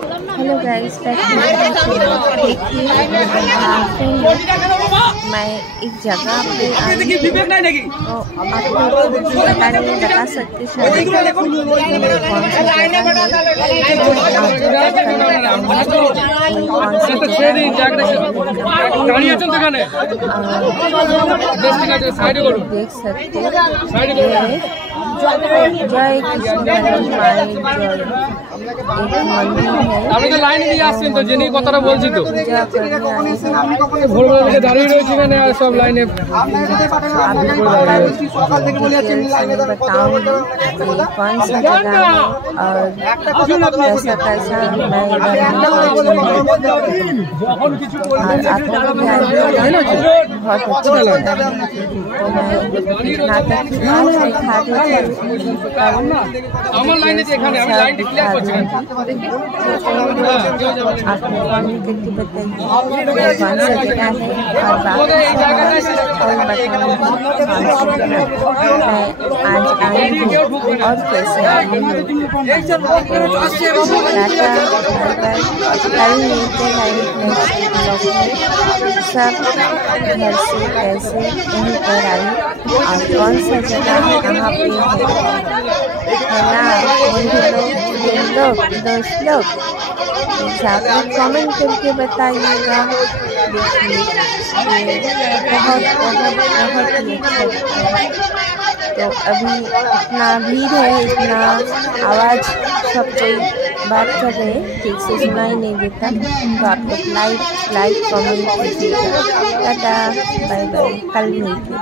Hello guys, मैं एक जगह पे आई तो आप लोगों को बता सकती देख सकते जय कृष्ण আমি তো লাইনে দিয়ে আসছেন তো জেনেই কথাটা বলছি তো ভোরবেলা থেকে দাঁড়িয়ে রয়েছি এখানে আর সব লাইনে सकाल থেকে বলে যাচ্ছি লাইনে कौन सा जगह है और कैसा कैसा मैं যখন কিছু বলবেন बहुत अच्छा लगा तो मैं আমার লাইনে যে এখানে আমি লাইন ক্লিয়ার করছি आज आई और कैसे सब घर से कैसे यहीं पर आई और कौन सा जगह है कहाँ पे है ना दोस्त लोग आप कमेंट करके बताइएगा। बहुत बहुत बहुत ही अच्छा तो अभी इतना भीड़ है, इतना आवाज़ सब कोई बात कर रहे हैं, ठीक से सुनाई नहीं देता, तो आप लोग लाइक कमेंट कीजिएगा। टाटा बाय बाय, कल मिलते हैं।